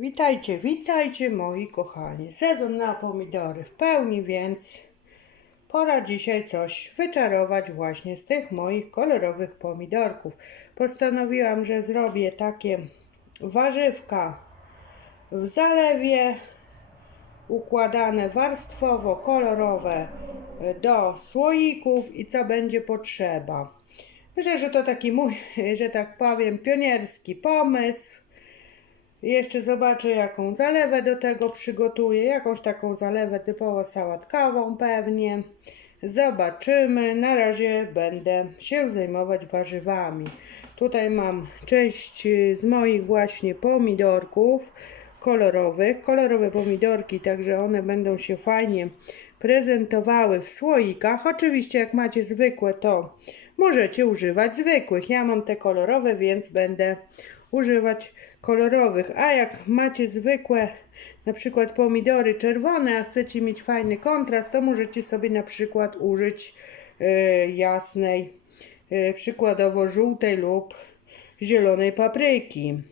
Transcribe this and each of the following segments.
Witajcie, witajcie moi kochani. Sezon na pomidory w pełni, więc pora dzisiaj coś wyczarować właśnie z tych moich kolorowych pomidorków. Postanowiłam, że zrobię takie warzywka w zalewie układane warstwowo, kolorowe do słoików i co będzie potrzeba. Myślę, że to taki mój, że tak powiem, pionierski pomysł. Jeszcze zobaczę, jaką zalewę do tego przygotuję. Jakąś taką zalewę typowo sałatkową pewnie. Zobaczymy. Na razie będę się zajmować warzywami. Tutaj mam część z moich właśnie pomidorków kolorowych. Kolorowe pomidorki, także one będą się fajnie prezentowały w słoikach. Oczywiście jak macie zwykłe, to możecie używać zwykłych. Ja mam te kolorowe, więc będę używać kolorowych. A jak macie zwykłe, na przykład pomidory czerwone, a chcecie mieć fajny kontrast, to możecie sobie na przykład użyć y, jasnej, y, przykładowo żółtej lub zielonej papryki.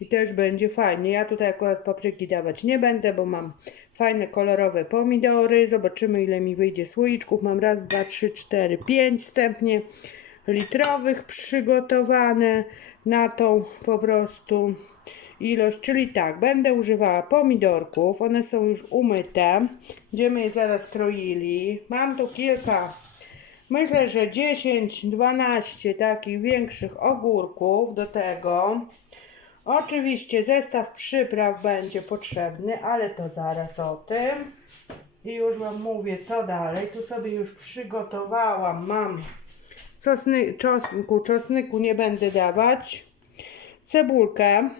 I też będzie fajnie. Ja tutaj akurat papryki dawać nie będę, bo mam fajne kolorowe pomidory. Zobaczymy ile mi wyjdzie słoiczków. Mam raz, dwa, trzy, cztery, pięć wstępnie litrowych przygotowane na tą po prostu ilość. Czyli tak, będę używała pomidorków. One są już umyte. Będziemy je zaraz kroili. Mam tu kilka Myślę, że 10-12 takich większych ogórków do tego. Oczywiście zestaw przypraw będzie potrzebny, ale to zaraz o tym. I już Wam mówię, co dalej. Tu sobie już przygotowałam. Mam czosny, czosnku, czosnku nie będę dawać. Cebulkę.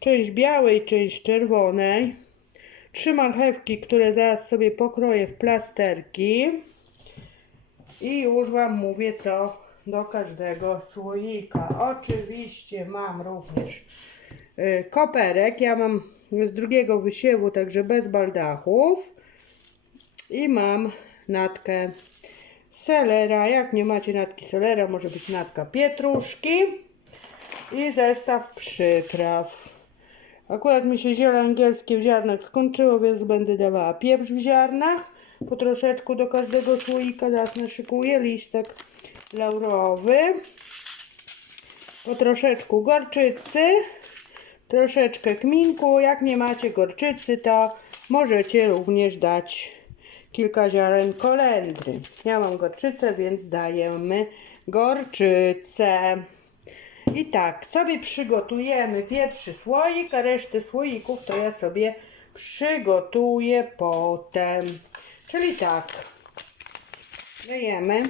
Część białej, część czerwonej. Trzy marchewki, które zaraz sobie pokroję w plasterki. I już Wam mówię, co do każdego słoika. Oczywiście mam również y, koperek. Ja mam z drugiego wysiewu, także bez baldachów. I mam natkę selera. Jak nie macie natki selera, może być natka pietruszki. I zestaw przypraw. Akurat mi się ziele angielskie w ziarnach skończyło, więc będę dawała pieprz w ziarnach. Po troszeczku do każdego słoika zaraz naszykuję listek laurowy. Po troszeczku gorczycy. Troszeczkę kminku. Jak nie macie gorczycy, to możecie również dać kilka ziaren kolendry. Ja mam gorczycę, więc dajemy gorczycę. I tak, sobie przygotujemy pierwszy słoik, a resztę słoików to ja sobie przygotuję potem. Czyli tak, dajemy.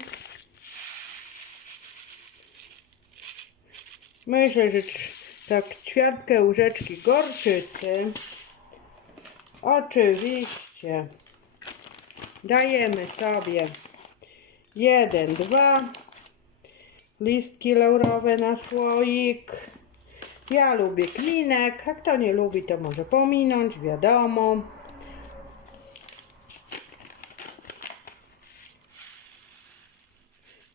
Myślę, że tak ćwiartkę łyżeczki gorczycy. Oczywiście dajemy sobie jeden, dwa listki laurowe na słoik. Ja lubię klinek, a kto nie lubi, to może pominąć, wiadomo.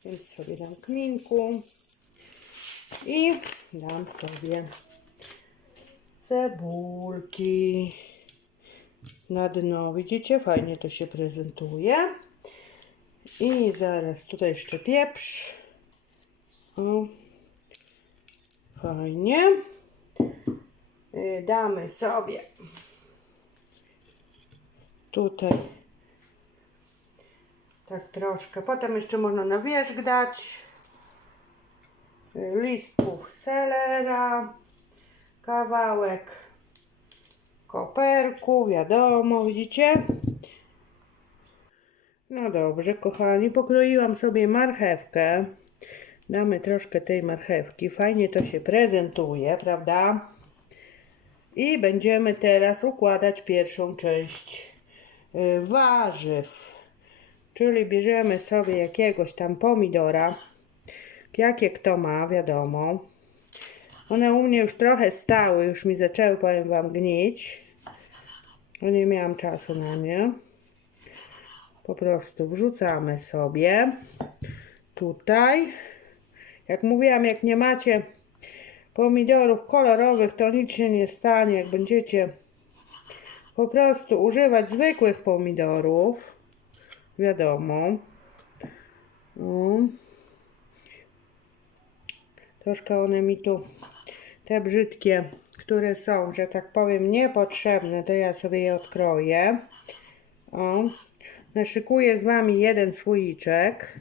Więc sobie dam klinku i dam sobie cebulki na dno. Widzicie, fajnie to się prezentuje. I zaraz tutaj jeszcze pieprz. O, fajnie. Y, Damy sobie tutaj tak troszkę. Potem jeszcze można na wierzch dać y, listków selera, kawałek koperku, wiadomo, widzicie? No dobrze, kochani, pokroiłam sobie marchewkę. Damy troszkę tej marchewki. Fajnie to się prezentuje, prawda? I będziemy teraz układać pierwszą część y, warzyw. Czyli bierzemy sobie jakiegoś tam pomidora. Jakie kto ma, wiadomo. One u mnie już trochę stały, już mi zaczęły, powiem Wam, gnić. No nie miałam czasu na nie. Po prostu wrzucamy sobie tutaj. Jak mówiłam, jak nie macie pomidorów kolorowych, to nic się nie stanie, jak będziecie po prostu używać zwykłych pomidorów. Wiadomo. O. Troszkę one mi tu, te brzydkie, które są, że tak powiem, niepotrzebne, to ja sobie je odkroję. O. Naszykuję z Wami jeden słoiczek.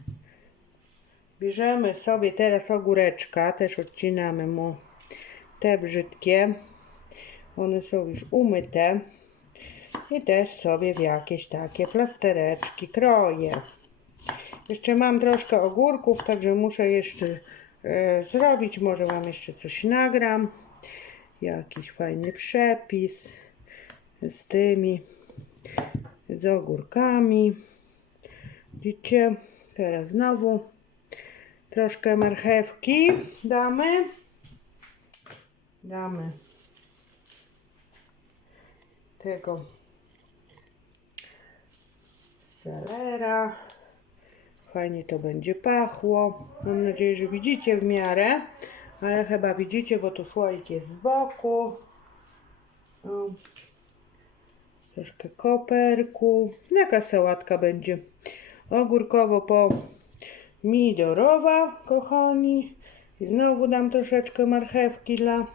Bierzemy sobie teraz ogóreczka, też odcinamy mu te brzydkie. One są już umyte. I też sobie w jakieś takie plastereczki kroję. Jeszcze mam troszkę ogórków, także muszę jeszcze zrobić. Może Wam jeszcze coś nagram. Jakiś fajny przepis z tymi, z ogórkami. Widzicie? Teraz znowu troszkę marchewki damy. Damy tego selera. Fajnie to będzie pachło. Mam nadzieję, że widzicie w miarę, ale chyba widzicie, bo tu słoik jest z boku. O. Troszkę koperku. Jaka sałatka będzie? Ogórkowo-pomidorowa, kochani. I znowu dam troszeczkę marchewki dla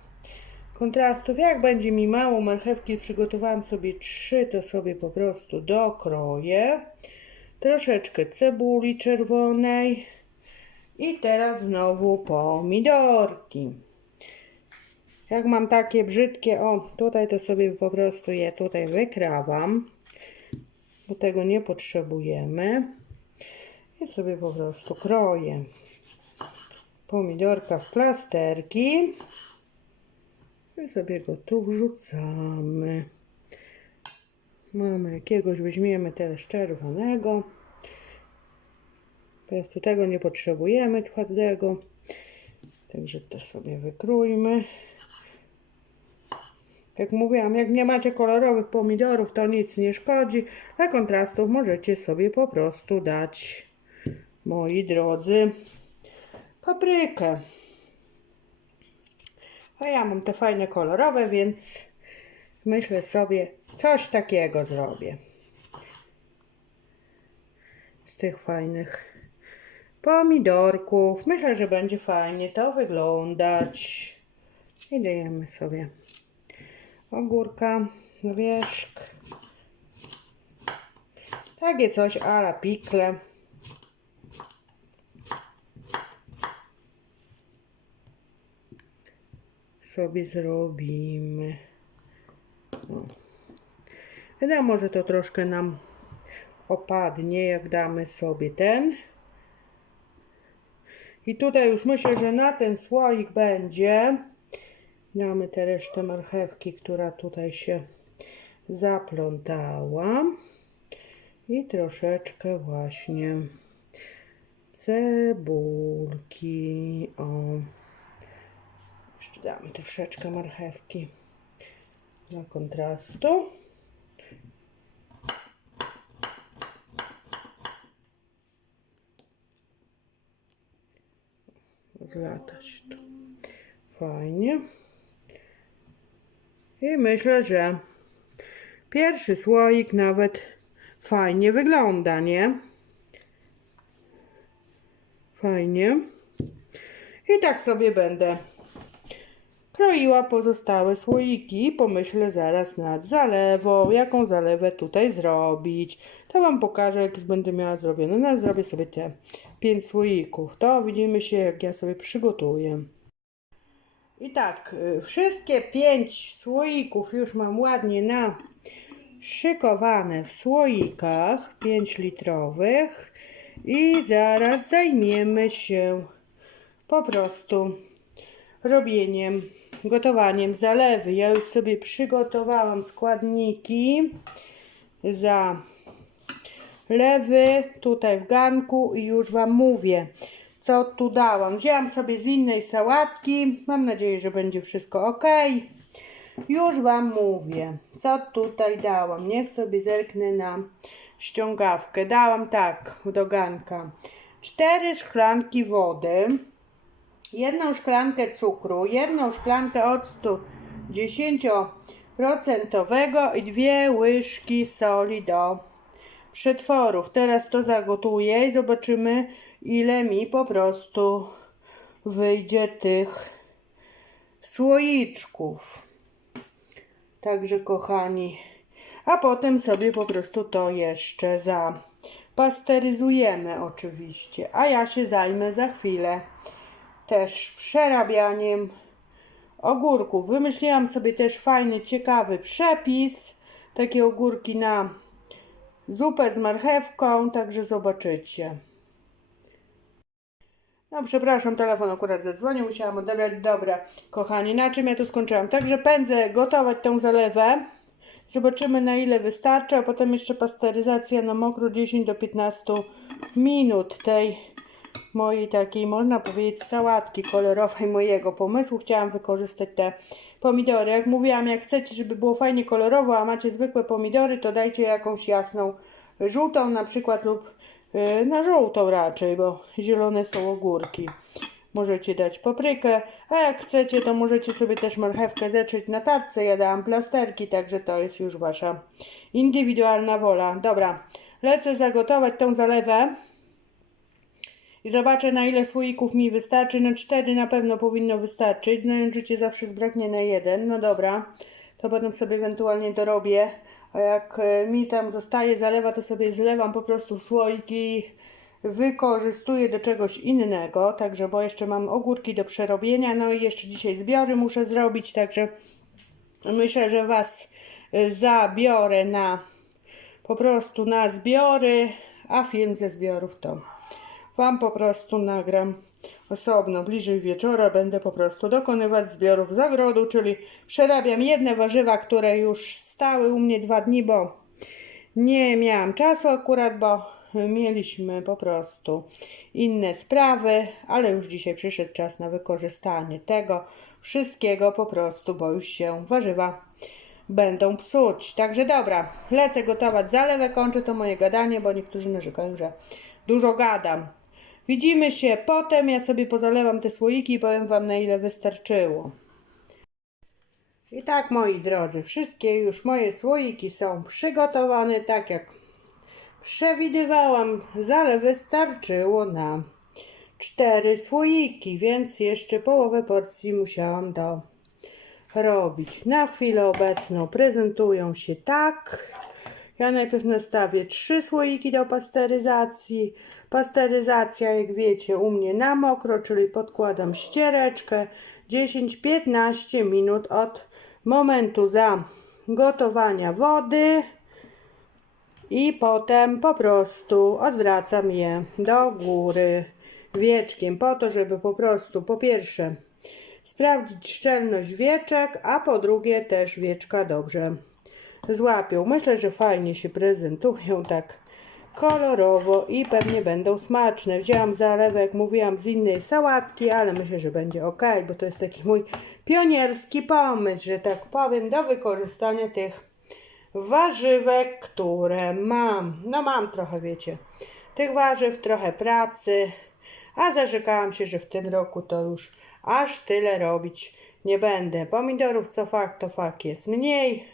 kontrastów. Jak będzie mi mało marchewki, przygotowałam sobie trzy, to sobie po prostu dokroję. Troszeczkę cebuli czerwonej. I teraz znowu pomidorki. Jak mam takie brzydkie, o tutaj to sobie po prostu je tutaj wykrawam. Bo tego nie potrzebujemy. I sobie po prostu kroję. Pomidorka w plasterki. I sobie go tu wrzucamy. Mamy jakiegoś, weźmiemy teraz czerwonego. Po prostu tego nie potrzebujemy twardego. Także to sobie wykrójmy. Jak mówiłam, jak nie macie kolorowych pomidorów, to nic nie szkodzi. Dla kontrastów możecie sobie po prostu dać, moi drodzy, paprykę. A ja mam te fajne kolorowe, więc myślę sobie, coś takiego zrobię. Z tych fajnych pomidorków. Myślę, że będzie fajnie to wyglądać. I dajemy sobie ogórka, wierzch. Takie coś ala pikle. sobie zrobimy. No. Wiadomo, że to troszkę nam opadnie, jak damy sobie ten. I tutaj już myślę, że na ten słoik będzie. Damy tę resztę marchewki, która tutaj się zaplątała. I troszeczkę właśnie cebulki. O. Jeszcze damy troszeczkę marchewki dla kontrastu. Zlata się tu. Fajnie. I myślę, że pierwszy słoik nawet fajnie wygląda, nie? Fajnie. I tak sobie będę kroiła pozostałe słoiki. Pomyślę zaraz nad zalewą, jaką zalewę tutaj zrobić. To Wam pokażę, jak już będę miała zrobione. No, zrobię sobie te pięć słoików. To widzimy się, jak ja sobie przygotuję. I tak, y, wszystkie pięć słoików już mam ładnie na szykowane w słoikach 5 litrowych i zaraz zajmiemy się po prostu robieniem, gotowaniem zalewy. Ja już sobie przygotowałam składniki za lewy tutaj w garnku i już Wam mówię, co tu dałam. Wzięłam sobie z innej sałatki. Mam nadzieję, że będzie wszystko ok. Już Wam mówię, co tutaj dałam. Niech sobie zerknę na ściągawkę. Dałam tak do garnka. Cztery szklanki wody. Jedną szklankę cukru, jedną szklankę octu 10% i dwie łyżki soli do przetworów. Teraz to zagotuję i zobaczymy, ile mi po prostu wyjdzie tych słoiczków. Także kochani, a potem sobie po prostu to jeszcze zapasteryzujemy oczywiście, a ja się zajmę za chwilę też przerabianiem ogórków. Wymyśliłam sobie też fajny, ciekawy przepis, takie ogórki na zupę z marchewką, także zobaczycie. No, przepraszam, telefon akurat zadzwonił, musiałam odebrać. Dobra, kochani, na czym ja tu skończyłam? Także pędzę gotować tą zalewę. Zobaczymy na ile wystarczy, a potem jeszcze pasteryzacja na mokro 10 do 15 minut tej mojej takiej, można powiedzieć, sałatki kolorowej mojego pomysłu. Chciałam wykorzystać te pomidory. Jak mówiłam, jak chcecie, żeby było fajnie kolorowo, a macie zwykłe pomidory, to dajcie jakąś jasną żółtą na przykład lub yy, na żółtą raczej, bo zielone są ogórki. Możecie dać paprykę, a jak chcecie, to możecie sobie też marchewkę zetrzeć na tarce. Ja dałam plasterki, także to jest już wasza indywidualna wola. Dobra, lecę zagotować tą zalewę i zobaczę na ile słoików mi wystarczy. Na cztery na pewno powinno wystarczyć. Znając życie zawsze zbraknie na jeden. No dobra, to potem sobie ewentualnie dorobię. A jak e, mi tam zostaje zalewa, to sobie zlewam po prostu słoiki wykorzystuję do czegoś innego, także bo jeszcze mam ogórki do przerobienia, no i jeszcze dzisiaj zbiory muszę zrobić, także myślę, że Was y, zabiorę na po prostu na zbiory, a film ze zbiorów to Wam po prostu nagram osobno. Bliżej wieczora będę po prostu dokonywać zbiorów z ogrodu, czyli przerabiam jedne warzywa, które już stały u mnie dwa dni, bo nie miałam czasu akurat, bo mieliśmy po prostu inne sprawy, ale już dzisiaj przyszedł czas na wykorzystanie tego wszystkiego po prostu, bo już się warzywa będą psuć. Także dobra, lecę gotować zalewę, kończę to moje gadanie, bo niektórzy narzekają, że dużo gadam. Widzimy się potem, ja sobie pozalewam te słoiki i powiem Wam na ile wystarczyło. I tak moi drodzy, wszystkie już moje słoiki są przygotowane tak jak przewidywałam. Zalewy starczyło na cztery słoiki, więc jeszcze połowę porcji musiałam do robić. Na chwilę obecną prezentują się tak. Ja najpierw nastawię trzy słoiki do pasteryzacji. Pasteryzacja, jak wiecie, u mnie na mokro, czyli podkładam ściereczkę 10-15 minut od momentu zagotowania wody i potem po prostu odwracam je do góry wieczkiem po to, żeby po prostu po pierwsze sprawdzić szczelność wieczek, a po drugie też wieczka dobrze złapią. Myślę, że fajnie się prezentują tak kolorowo i pewnie będą smaczne. Wzięłam zalewę, jak mówiłam, z innej sałatki, ale myślę, że będzie ok, bo to jest taki mój pionierski pomysł, że tak powiem, do wykorzystania tych warzywek, które mam. No mam trochę, wiecie, tych warzyw, trochę pracy, a zarzekałam się, że w tym roku to już aż tyle robić nie będę. Pomidorów co fakt to fakt jest mniej,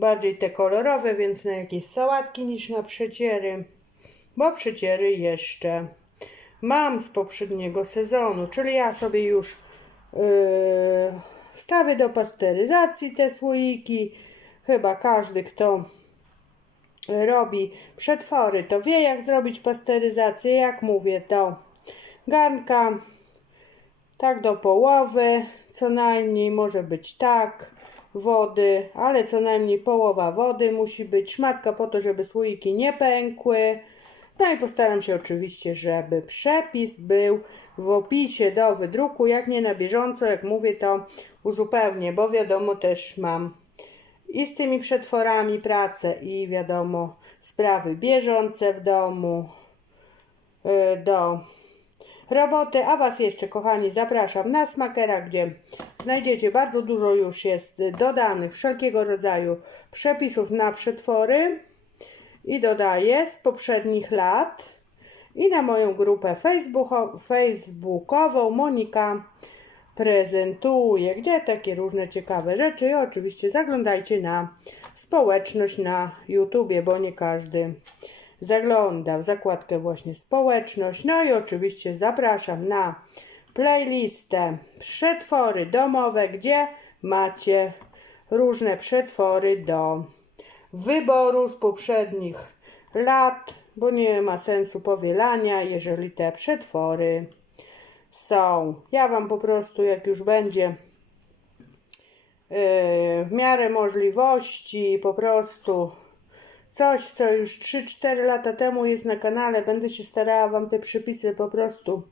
bardziej te kolorowe, więc na jakieś sałatki niż na przeciery, bo przeciery jeszcze mam z poprzedniego sezonu, czyli ja sobie już yy, stawię do pasteryzacji te słoiki. Chyba każdy, kto robi przetwory, to wie jak zrobić pasteryzację. Jak mówię, to garnka tak do połowy, co najmniej może być tak wody, ale co najmniej połowa wody musi być, szmatka po to, żeby słoiki nie pękły. No i postaram się oczywiście, żeby przepis był w opisie do wydruku, jak nie na bieżąco, jak mówię, to uzupełnię, bo wiadomo też mam i z tymi przetworami pracę i wiadomo sprawy bieżące w domu y, do roboty, a Was jeszcze kochani zapraszam na Smakera, gdzie znajdziecie bardzo dużo już jest dodanych wszelkiego rodzaju przepisów na przetwory i dodaję z poprzednich lat i na moją grupę facebooko- facebookową Monika prezentuje, gdzie takie różne ciekawe rzeczy i oczywiście zaglądajcie na społeczność na YouTubie, bo nie każdy zagląda w zakładkę właśnie społeczność. No i oczywiście zapraszam na playlistę przetwory domowe, gdzie macie różne przetwory do wyboru z poprzednich lat, bo nie ma sensu powielania, jeżeli te przetwory są. Ja Wam po prostu, jak już będzie yy, w miarę możliwości, po prostu coś, co już 3-4 lata temu jest na kanale, będę się starała Wam te przepisy po prostu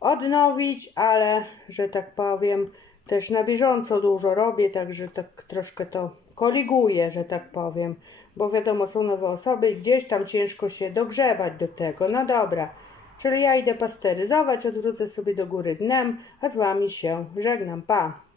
odnowić, ale, że tak powiem, też na bieżąco dużo robię, także tak troszkę to koliguję, że tak powiem, bo wiadomo, są nowe osoby gdzieś tam ciężko się dogrzebać do tego. No dobra, czyli ja idę pasteryzować, odwrócę sobie do góry dnem, a z Wami się żegnam, pa!